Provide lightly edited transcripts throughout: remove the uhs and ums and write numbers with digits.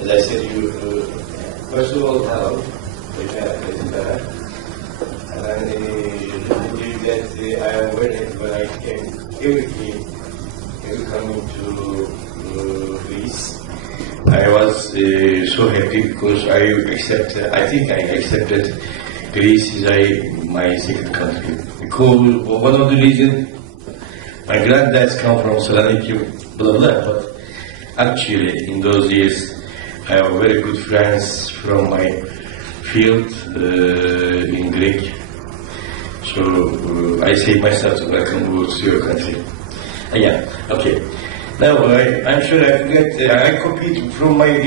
as I said, you first of all, hello, and I believe that I am very happy when I came coming to Greece. I was so happy because I think I accepted Greece is my second country. Because one of the reasons, my granddads come from Saloniki, blah blah, but actually in those years I have very good friends from my field in Greek. So I say myself to welcome you to your country. Yeah, okay. Now I'm sure I forget. I copied from my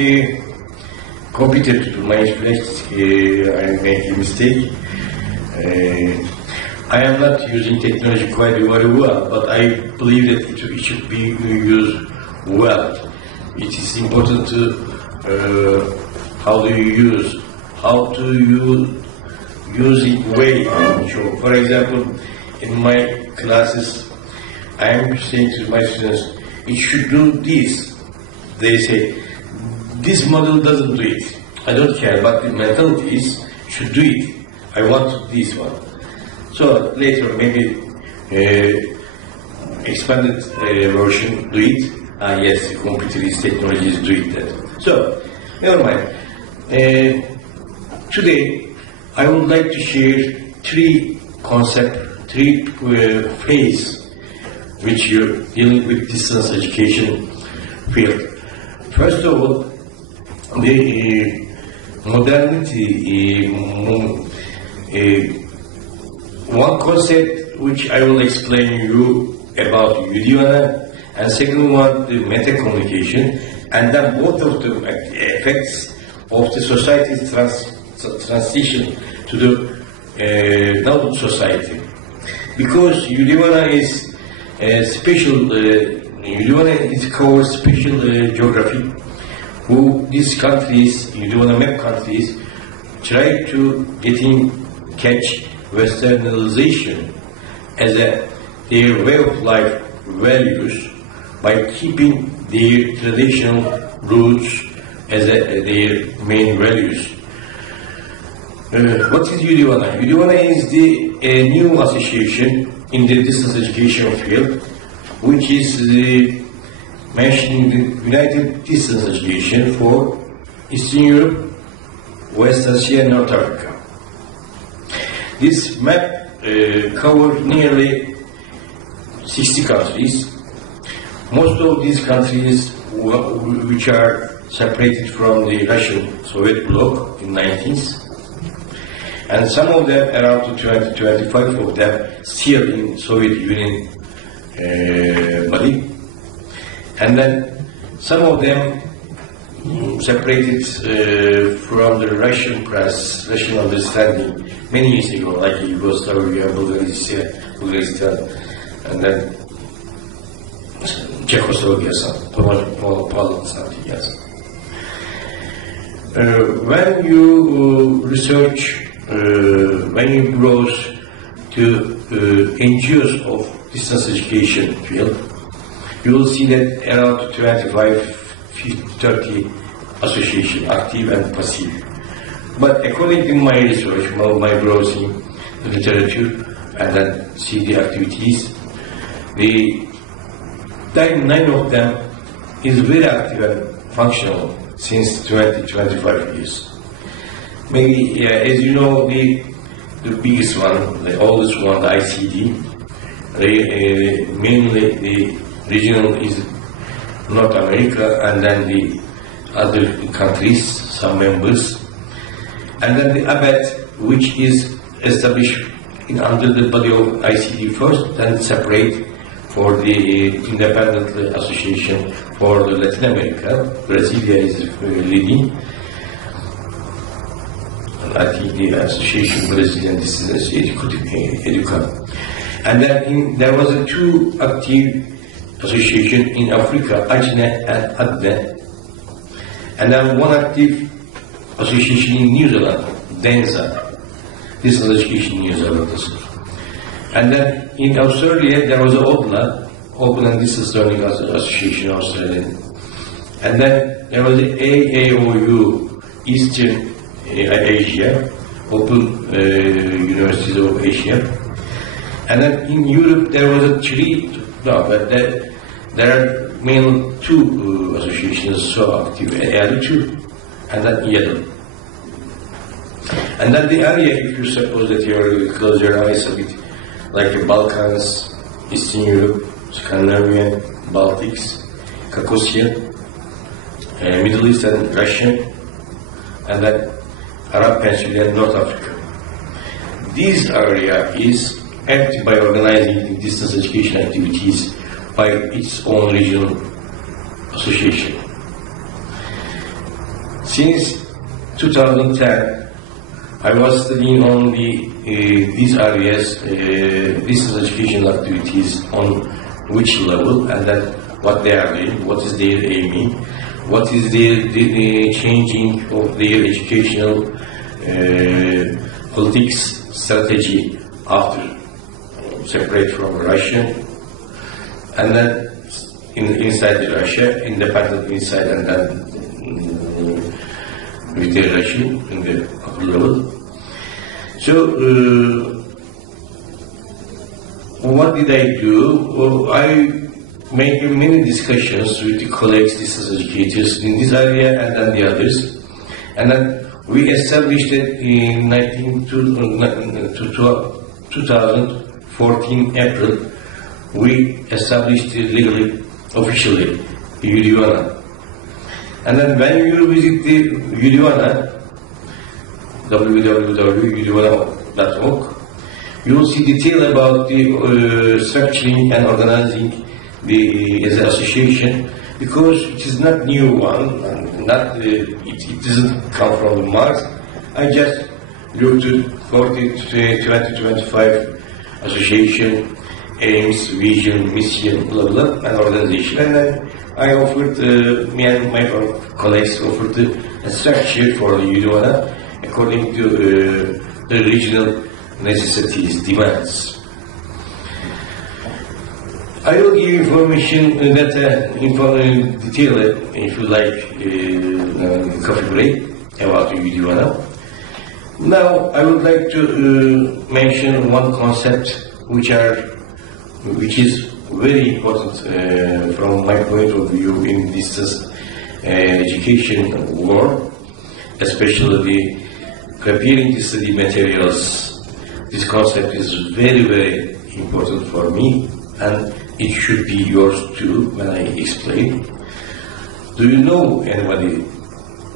computer to my experience. I made a mistake. I am not using technology quite very well, but I believe that it should be used well. It is important to how to use it way. So, for example, in my classes, I am saying to my students, it should do this. They say, this model doesn't do it. I don't care, but the mentalities should do it. I want this one. So later, maybe expanded version do it. Yes, the computerist technologies do it that. So, never mind. Today, I would like to share three phases which you're dealing with distance education field. First of all, the modernity, one concept which I will explain you about Udivana, and second one, the meta communication, and then both of the effects of the society's transition to the adult society. Because Udivana is special, Udivana is covers special geography, who these countries, Udivana map countries, try to catch Westernization as their way of life values by keeping their traditional roots as their main values. What is Udivana? Udivana is the new association in the distance education field, which is mentioning the United Distance Education for Eastern Europe, West Asia, and North Africa. This map covers nearly 60 countries. Most of these countries which are separated from the Russian Soviet bloc in 19th, and some of them, around 20-25 of them, still in Soviet Union body, and then some of them separated from the Russian press, Russian understanding many years ago, like Yugoslavia, Bulgaristan, and then Czechoslovakia, Poland, something else. When you research, when you browse to NGOs of distance education field, you will see that around 25-30 associations, active and passive. But according to my research, my browsing the literature, and then see the activities, the 9 of them is very active and functional since 20-25 years. Maybe, as you know, the biggest one, the oldest one, the ICD, mainly the regional is North America, and then the other countries, some members, and then the ABET, which is established under the body of ICD first, then separate for the independent association for the Latin America. Brasilia is leading. I think the association Brazilian Distance Educa. And then there was two active association in Africa, ACNE and ADNE. And then one active association in New Zealand, DENSA. This is education in New Zealand. And then in Australia, there was an Open and Distance Learning Association Australian. And then there was the AAOU, Eastern Asia, Open Universities of Asia. And then in Europe there was but there are mainly two associations so active, EADU and then EADU. And then the area, if you suppose that you close your eyes a bit, like the Balkans, Eastern Europe, Scandinavian, Baltics, Caucasian, Middle East and Russian, and then Arab Peninsula and North Africa. This area is active by organizing distance education activities by its own regional association. Since 2010, I was studying on these areas, distance education activities, on which level, and then what they are doing, what is their aiming, what is the changing of their educational politics strategy after separate from Russia, and then inside Russia, independent inside, and then with the Russia in the upper level. So, what did I do? Well, I made many discussions with the colleagues, distance educators in this area and then the others, and then we established it in 2014 April. We established it legally, officially, UDUANA. And then when you visit the UDUANA, www.uduana.org, you will see detail about the structuring and organizing as an association, because it is not new one, and it doesn't come from Mars. I just looked at 2025 association, aims, vision, mission, blah blah, and organization. And then I offered, me and my colleagues offered a structure for the UDUANA according to the regional necessities, demands. I will give information in detail, if you like, coffee break about the UDUANA. Now I would like to mention one concept which is very important from my point of view in distance education world, especially preparing the study materials. This concept is very, very important for me, and it should be yours too when I explain. Do you know anybody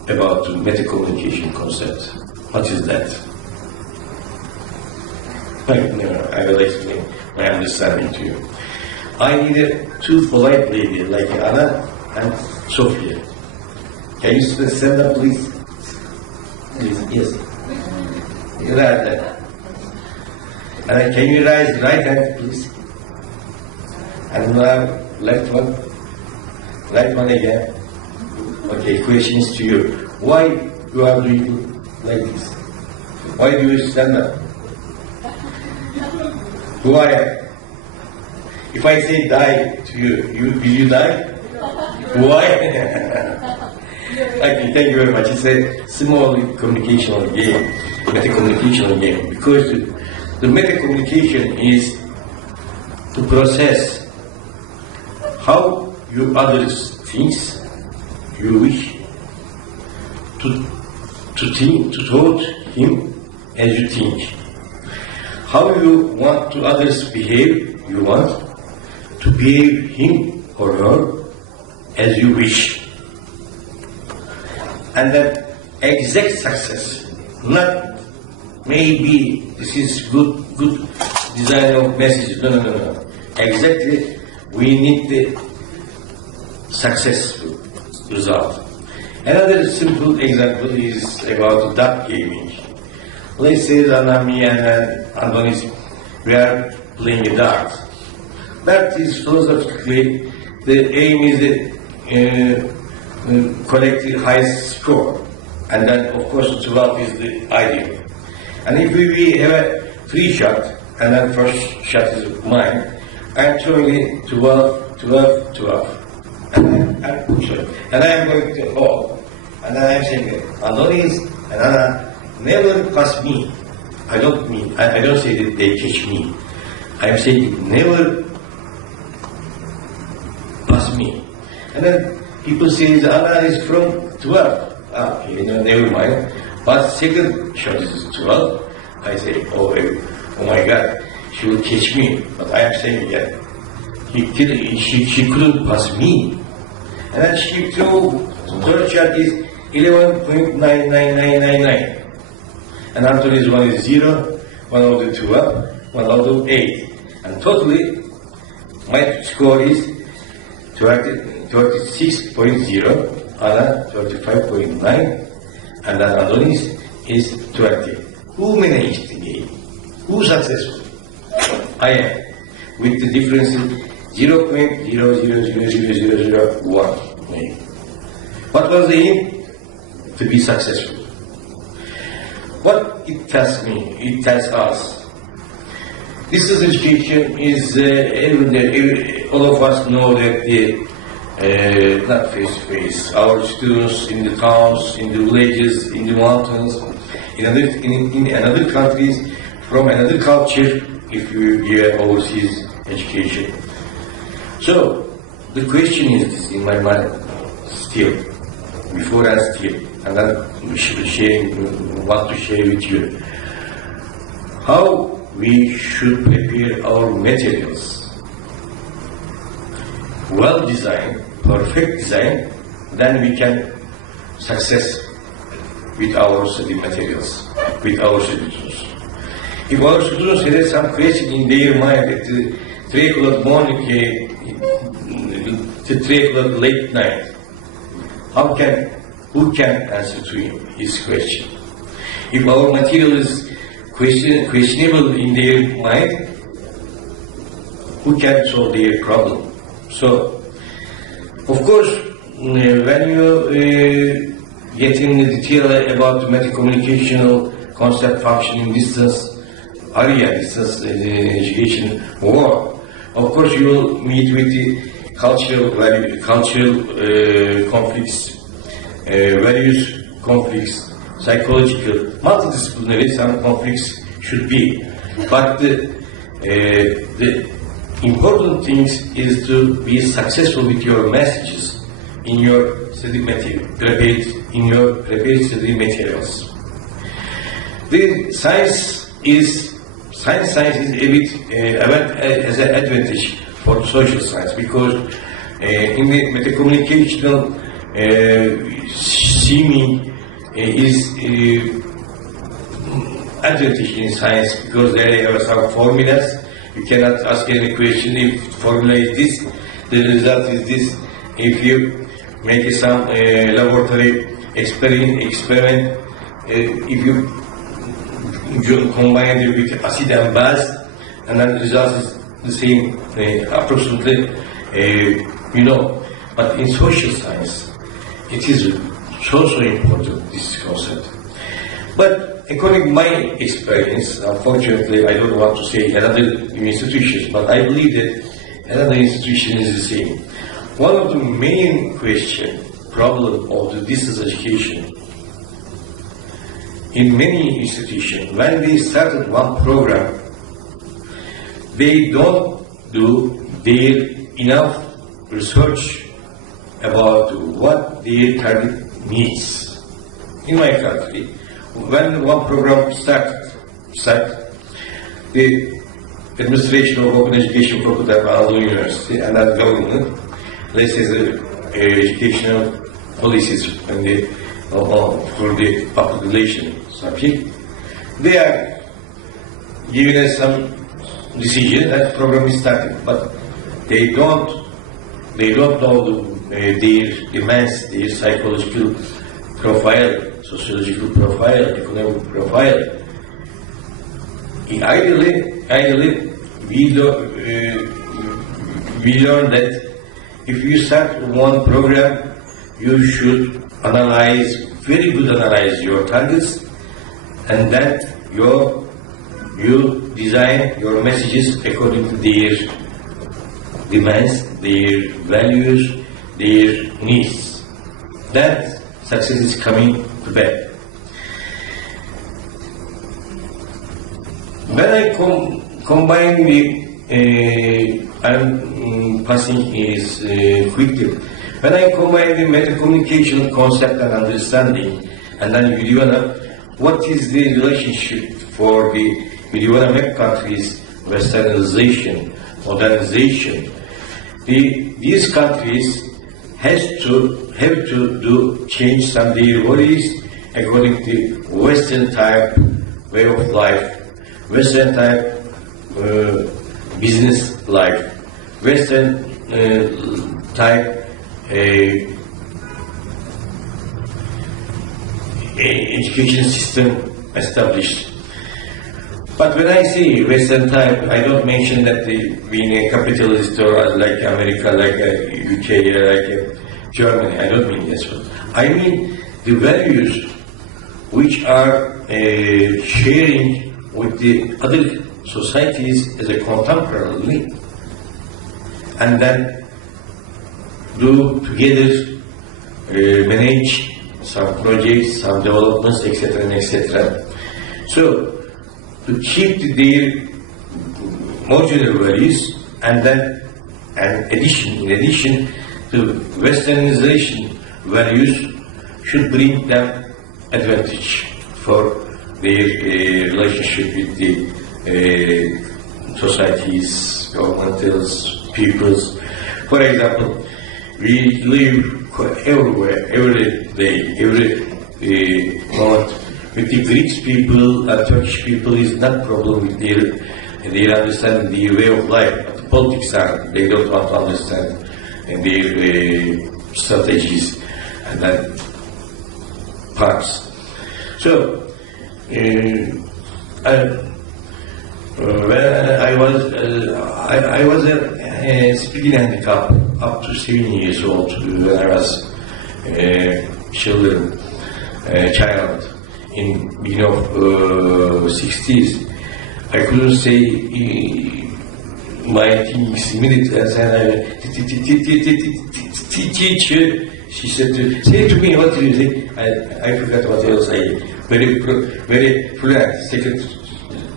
about the meta-communication concept? What is that? No, I will explain my understanding to you. I need two polite ladies like Anna and Sophia. Can you stand up, please? Yes. Right. And can you raise right hand, please? And now left one. Right one again. Okay, questions to you. Why you are doing like this? Why do you stand up? Who are you? If I say die to you, will you die? Why? Okay, thank you very much. It's a small communicational game, meta-communicational game, because the meta-communication is to process how you others things you wish to think, to thought him as you think. How you want to others behave, you want to behave him or her as you wish. And that exact success, not maybe this is good design of message, no. Exactly, we need the successful result. Another simple example is about dart gaming. Let's say that Anami and Andonis, we are playing a dart. That is philosophically, the aim is the collect the highest score. And then, of course, 12 is the ideal. And if we have a free shot, and then first shot is mine, I'm throwing it 12. And I am going to hold. And I am saying, Adonis and Anna never pass me. I don't say that they catch me. I am saying never pass me. And then people say Anna is from 12. Okay, never mind. But second shot is 12. I say, oh my God, she will catch me. But I am saying, yeah, she couldn't pass me. And then she threw, third shot is 11.99999. And Anthony's one is 0, one out of 2 up, one out of 8. And totally, my score is 36.0, Anna 35.9, and then Adonis is 20. Who managed the game? Who successful? I am, with the difference in 0.000001. What was the aim? To be successful. What it tells me, it tells us. Distance education is, all of us know that not face-to-face. Our students in the towns, in the villages, in the mountains, in other countries, from another culture, if you get overseas education. So, the question is this in my mind, still, before I still, and I want to share with you, how we should prepare our materials. Well designed, perfect design, then we can success with our study materials, with our students. If our students have some question in their mind at 3 o'clock morning to 3 o'clock late night, who can answer to his question? If our material is questionable in their mind, who can solve their problem? So, of course, when you get in the detail about meta-communicational concept, functioning, distance, distance education, or of course you will meet with the cultural conflicts, values conflicts, psychological, multidisciplinary, some conflicts should be. But the important thing is to be successful with your messages in your study material, prepared study materials. The science is a bit has an advantage for social science, because in the metacommunicational seeming is advantage in science, because there are some formulas. You cannot ask any question if formula is this, the result is this. If you make some laboratory experiment, if you combine it with acid and base, and then the result is the same, approximately, But in social science, it is so important, this concept. But according to my experience, unfortunately, I don't want to say another institution, but I believe that another institution is the same. One of the main problem of the distance education in many institutions, when they started one program, they don't do their enough research about what their target needs. In my country, when one program started, the administration of open education for the university and the government, let's say the educational policies and for the public relations subject, they are giving us some decision that program is starting, but they don't know their demands, their psychological profile, sociological profile, economic profile. Ideally, we learn that if you start one program, you should very good analyze your targets, and then you design your messages according to their demands, their values, their needs. That success is coming to bear. When I combine the, I'm passing is quickly. When I combine the meta-communication concept and understanding, and then Vidiana, what is the relationship for the Vidiana MEP countries, Westernization, modernization? These countries have to do change some their values according to Western type way of life, Western type business life, Western type education system established. But when I say Western type, I don't mention that being a capitalist or like America, like UK, like Germany. I don't mean this one. I mean the values which are sharing with the other societies as a contemporarily, and then do together manage some projects, some developments, etc., etc. So to keep their modular values, and then in addition to Westernization values should bring them advantage for their relationship with the societies, governmentals, peoples. For example, we live everywhere, every day, every moment. With the Greek people and Turkish people is not problem with their understand the way of life, but the politics are, they don't want to understand their strategies and then parts. So, when I was a speaking handicap up to 7 years old when I was child. In beginning of 60s, I couldn't say my things immediately. And teacher, she said, say to me, what do you say? I forgot what else I very fluent second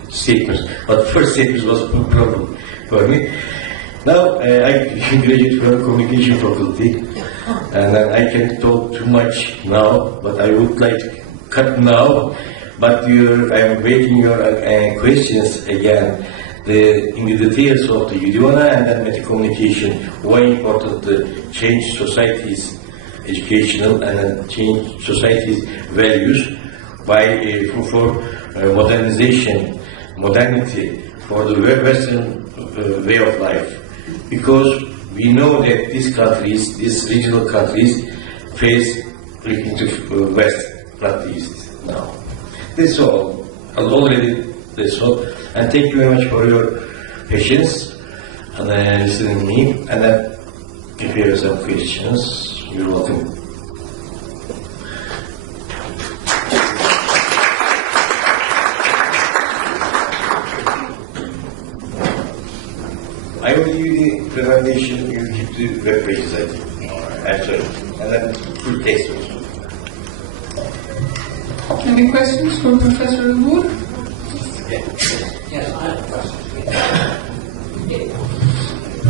statement, but first statement was a problem for me. Now I graduated from communication faculty, and I can talk too much now, but I would like to cut now, but I'm waiting your questions again in the details of the Udiona and then meta-communication, why important to change society's educational and change society's values by for modernity, for the Western way of life. Because we know that these countries, these regional countries, face looking to West, not East now. That's all. Already that's all. And thank you very much for your patience and listening to me. And then if you have some questions, you're welcome. I will give you the presentation, you keep the web pages, I think. After, and then full text also. Any questions for Professor Ugur? Yes, I have a question.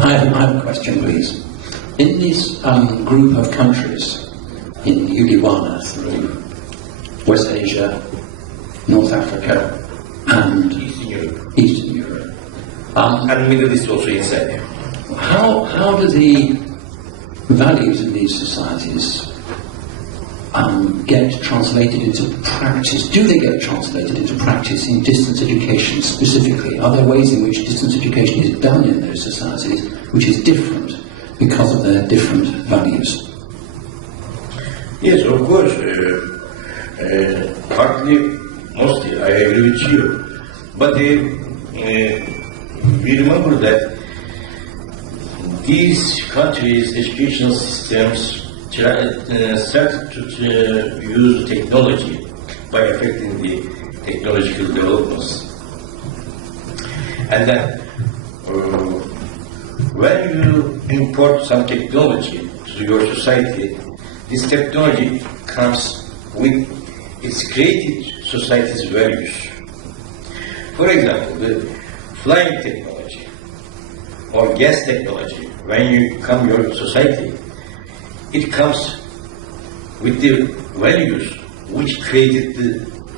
I have a question, please. In this group of countries, in Udiwana, through West Asia, North Africa, and Eastern Europe, and Middle East also inside there. How do the values in these societies get translated into practice? Do they get translated into practice in distance education specifically? Are there ways in which distance education is done in those societies which is different because of their different values? Yes, of course. Partly, mostly, I agree with you. But we remember that these countries' educational systems started to use technology by affecting the technological developments. And then when you import some technology to to your society, this technology comes with its created society's values. For example, the flying technology or gas technology, when you come your society, it comes with the values which created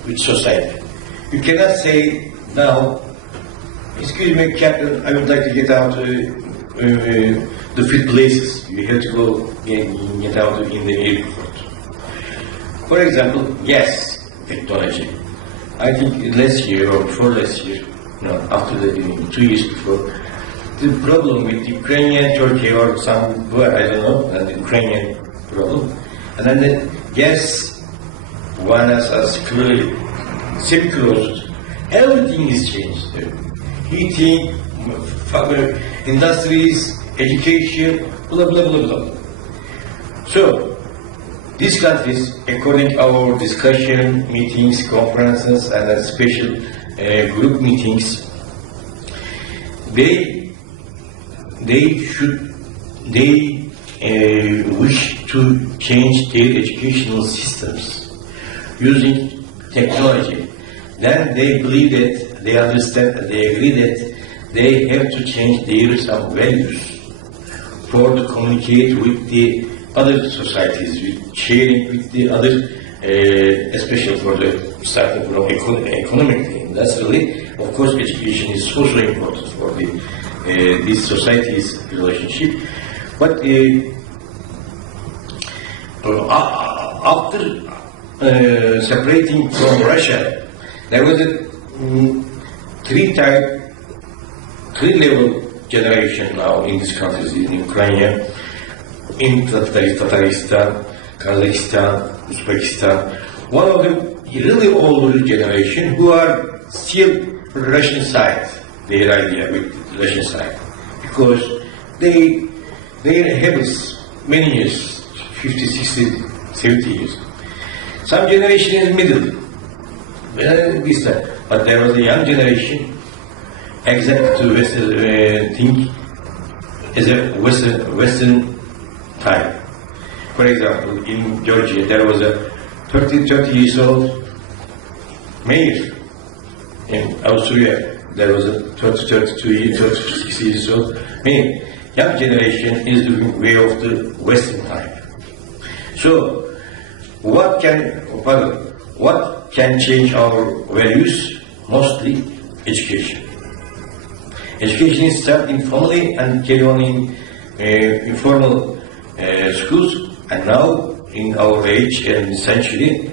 which society. You cannot say now, excuse me, Captain, I would like to get out the fit places. You have to go get out in the airport. For example, gas technology. I think last year or before last year, no, after the 2 years before, the problem with Ukrainian, Turkey or somewhere, I don't know, and the Ukrainian problem, and then the gas was clearly semi-closed. Everything is changed. Heating, industries, education, blah, blah, blah, blah. So, these countries, according to our discussion, meetings, conferences, and special group meetings, they wish to change their educational systems using technology. Then they believe that, they understand, and they agree that they have to change their some values for to communicate with the other societies, with sharing with the other, especially for the starting from economically, industrially. Of course, education is so important for the this society's relationship. But after separating from Russia, there was a three-level generation now in these countries, in Ukraine, in Tataristan, Kazakhstan, Uzbekistan. One of them really older generation who are still Russian side, their idea with Russian side, because their habits many years, 50, 60, 70 years. Some generation is middle, this time, but there was a young generation exact to Western think as a Western type. For example, in Georgia, there was a 30 years old mayor. In Austria, there was a 36 years old mayor. Young generation is the way of the Western type. So, what can change our values? Mostly education. Education is started in family and carry on in informal schools, and now in our age and century,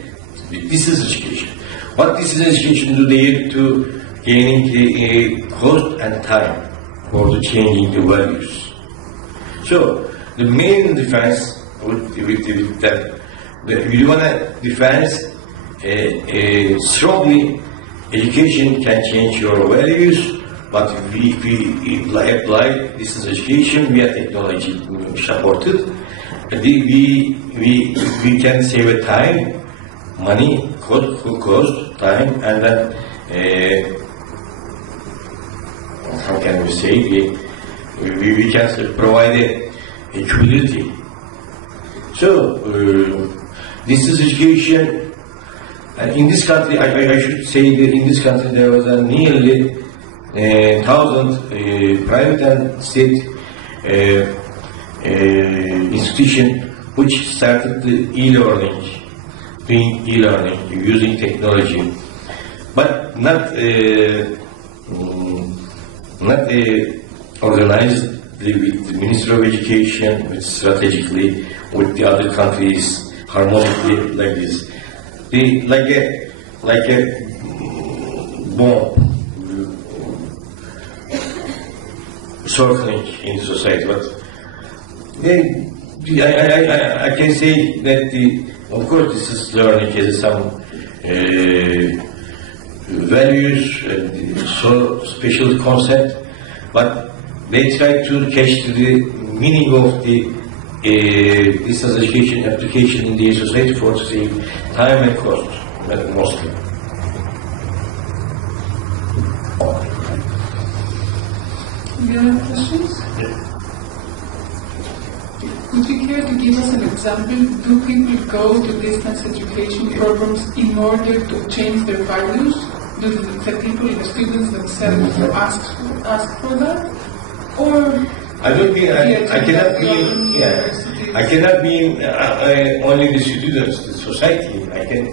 this is education. What this is education do they to gaining the cost and time for the changing the values. So the main difference with that, we want to difference strongly. Education can change your values, but if we apply this is education via technology supported, we can save a time, money, cost, time, and then how can we say we can provide a community. So this is education. In this country, I should say that in this country there was a nearly 1,000 private and state institution which started the e-learning, doing e-learning using technology, but not organized with the Ministry of Education, with strategically with the other countries harmonically like this. Like a bomb circling in society, but I can say that of course this is learning has some values and so special concept, but they try to catch the meaning of the distance education application in the society for to save time and cost, mostly. Any other questions? Would you care to give us an example? Do people go to distance education programs in order to change their values? Do the people, the students themselves ask for that? Or I don't mean, I cannot mean, I cannot mean only the students, the society. I can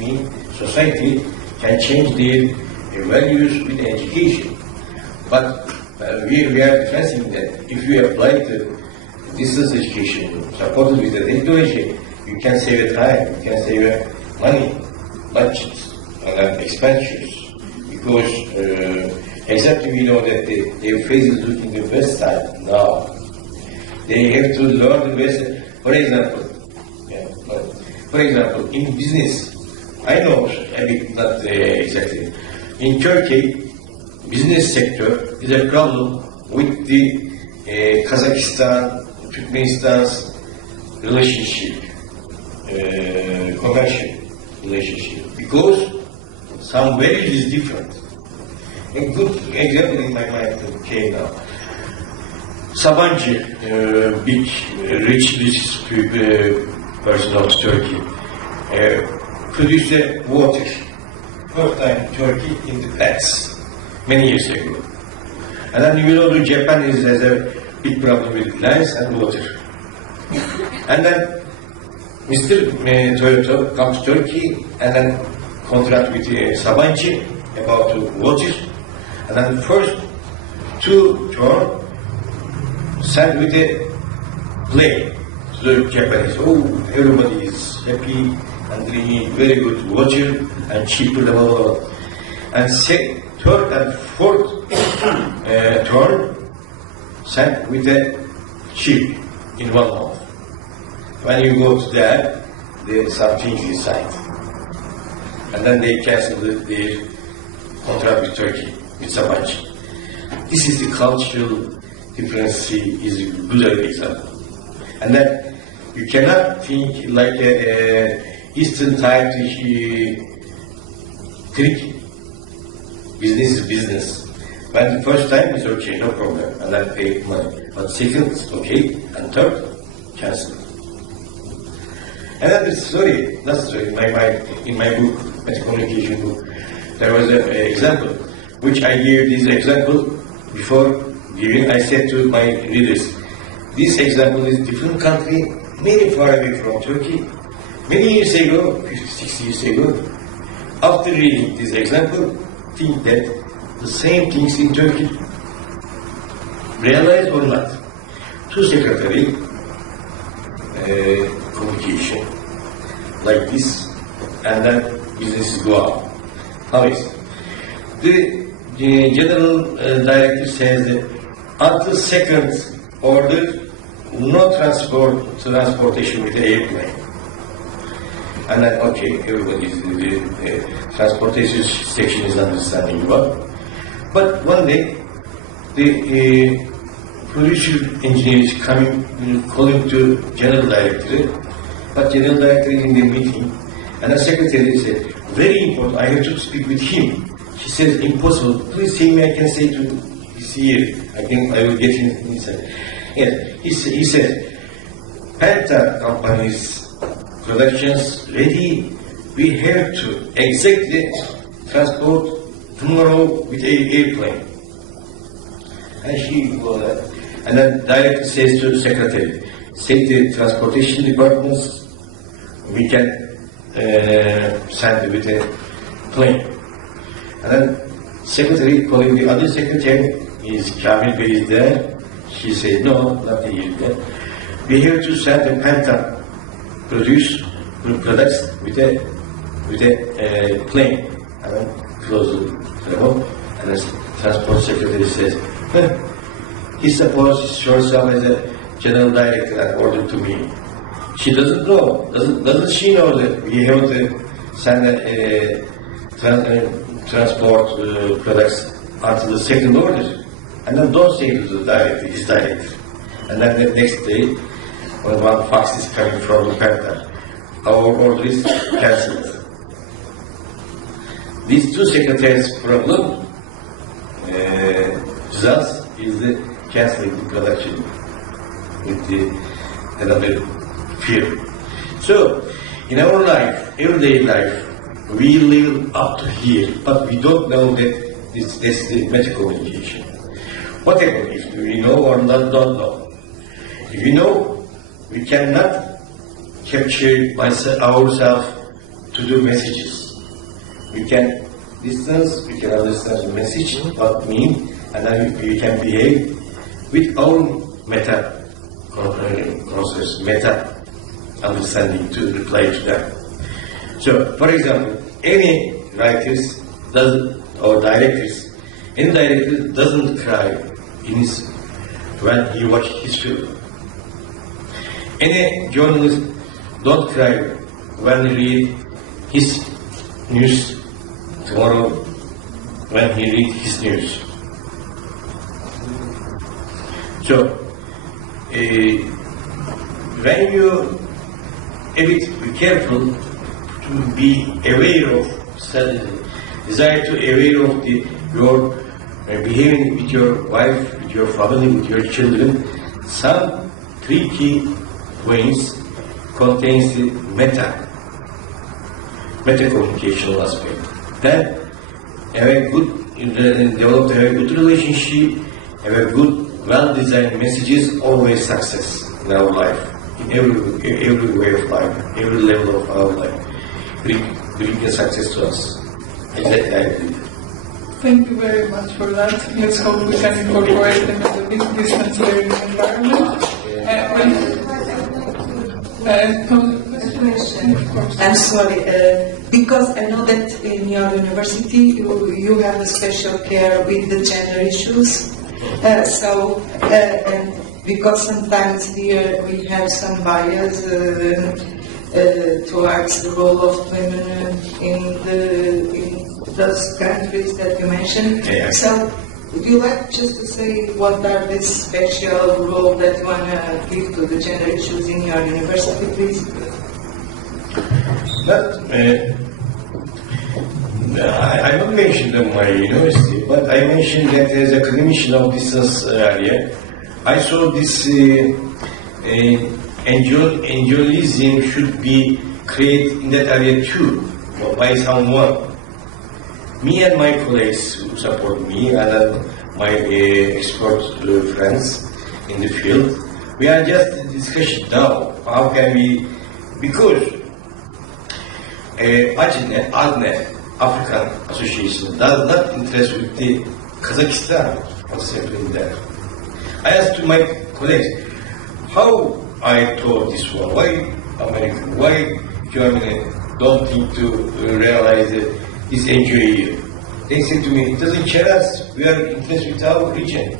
mean society can change their values with education. But we are discussing that if you apply the distance education supported with the technology, you can save time, you can save money, budgets, and expenditures. Because exactly we know that their face is looking the best side now. They have to learn the best. For example, in business, I know a bit, not exactly. In Turkey, business sector is a problem with the Kazakhstan, Turkmenistan's relationship, commercial relationship, because some values is different. A good example in my mind came now. Sabancı, big, rich person of Turkey, produced water. First time in Turkey in the past, many years ago. And then you know the Japan has a big problem with lands and water. And then Mr. Toyota comes to Turkey and then contract with Sabancı about the water. And then first two turn sent with a plane to the Japanese. Oh, everybody is happy and drinking very good water and cheaper than all. And third and fourth turn sent with a ship in 1 month. When you go to there, there's something inside. And then they cancel their contract with Turkey, with Sabancı. This is the cultural difference, is a good example. And then you cannot think like a Eastern type trick. Business is business. But the first time is okay, no problem, and then pay money. But second, okay, and third, cancel. Another story, not story, in my book, Communication book, there was an example, which I gave this example before giving. I said to my readers, this example is different country, many far away from Turkey, many years ago, 50, 60 years ago. After reading this example, think that the same things in Turkey, realize or not. Two secretary communication like this, and then businesses go out. How is it? The general director says that until second order, no transportation with the airplane. And then, okay, everybody's the transportation section is understanding well. But one day, the producer engineer is coming, calling to general director, but general director is in the meeting, and the secretary said, very important, I have to speak with him. He says, impossible, please say me, I can say to his ear, I will get him inside. Yes, he said, Penta company's productions ready, we have to exactly transport tomorrow with an airplane. And she goes there. And then director says to the secretary, say the transportation departments, we can send with a plane. And then secretary calling the other secretary, is Kamil Bey is there. She says, no, not here. We have to send a Penta products with a plane. And then close the telephone, and the transport secretary says, he's supposed to show himself as a general director and order to me. She doesn't know. Doesn't she know that we have to send transport products until the second order? And then don't say to the director, his director. And then the next day, when one fax is coming from the Penta, our order is cancelled. These two secretaries' problem results is the cancelling the production with the another field. So, in our life, everyday life, we live up to here, but we don't know that that's the meta communication. What happens if we know or don't know? If we know, we cannot capture ourselves to do messages. We can distance, we can understand the message, what mean, and then we can behave with our meta process, meta understanding to reply to them. So, for example, any writers or directors, any director doesn't cry when he watches his film. Any journalist don't cry when he read his news tomorrow, when he read his news. So, when you a bit be careful to be aware of desire to aware of your behaving with your wife, with your family, with your children, some three key points contains the meta communication aspect. Then have a good develop a good relationship, have a good well-designed messages, always success in our life, in every way of life, every level of our life. Bring a success to us. Exactly, I believe. Thank you very much for that. Let's hope we can incorporate them in the distance learning environment. I'm sorry, because I know that in your university you have a special care with the gender issues. And because sometimes here we have some bias towards the role of women in those countries that you mentioned. Yeah. So, would you like just to say what are the special role that you want to give to the gender issues in your university, please? I don't mention them in my university, but I mentioned that as a clinician of distance area, I saw this angelism should be created in that area too, by someone. Me and my colleagues who support me and my expert friends in the field, we are just discussing now how can we, because ADNE, African Association, does not interest with the Kazakhstan, what's happening there. I asked to my colleagues, how I told this one, why America, why Germany don't think to realize this NGO here? They said to me, it doesn't care us, we are interested with our region.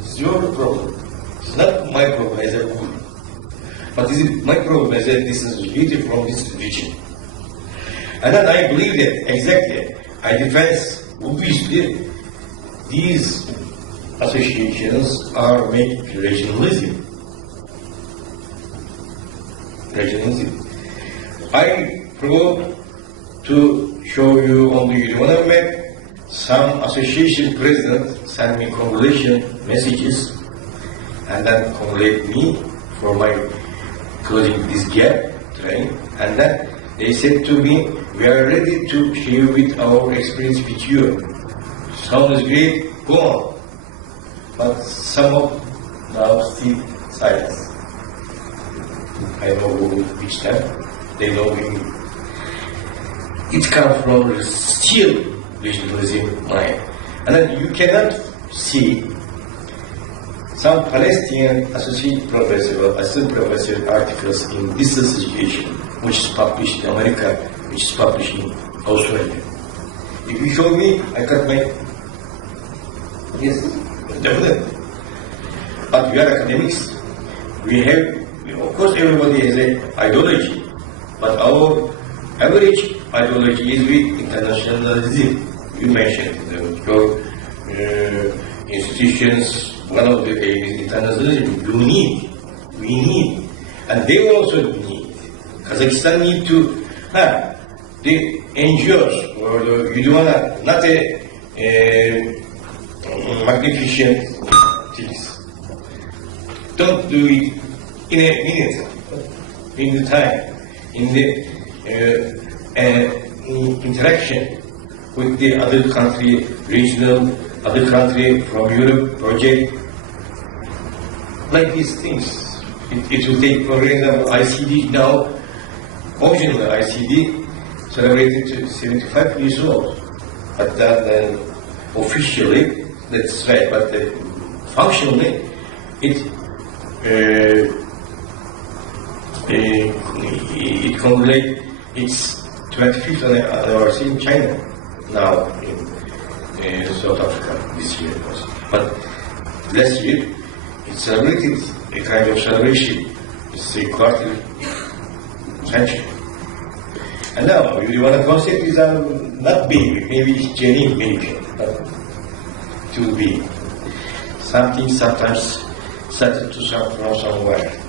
It's your problem. It's not my problem as a woman. But this is my problem as a distance educator from this region. And then I believe that exactly, I defend, obviously, these associations are making regionalism. I provoked to show you on the Ugur map, some association president sent me congratulation messages and then congratulate me for my closing this gap train, and then they said to me, we are ready to share with our experience with you. Sounds great, go on. But some of now still silence. I know which time, they know me. It comes from still regionalism mind. And then you cannot see some Palestinian associate professor, assistant professor articles in distance education, which is published in America, which is published in Australia. If you show me, I cut my... Yes, definitely. But we are academics. We have, of course, everybody has an ideology, but our average ideology is with internationalism. You mentioned your institutions, one of the aim is internationalism. We need, and they also need. Kazakhstan need to have the NGOs or the Ugur, not a magnificent things. Don't do it in a minute, in the time, in the interaction with the other country, regional, other country from Europe project, like these things. It will take, for example, ICD now, originally ICD celebrated to 75 years old, but then officially, that's right, but functionally, it congratulates its 25th anniversary in China now in South Africa this year. But last year it celebrated a kind of celebration. It's a quarter century. And now you want to concept is not big, maybe it's genuine, maybe, but to be something sometimes started to come from somewhere.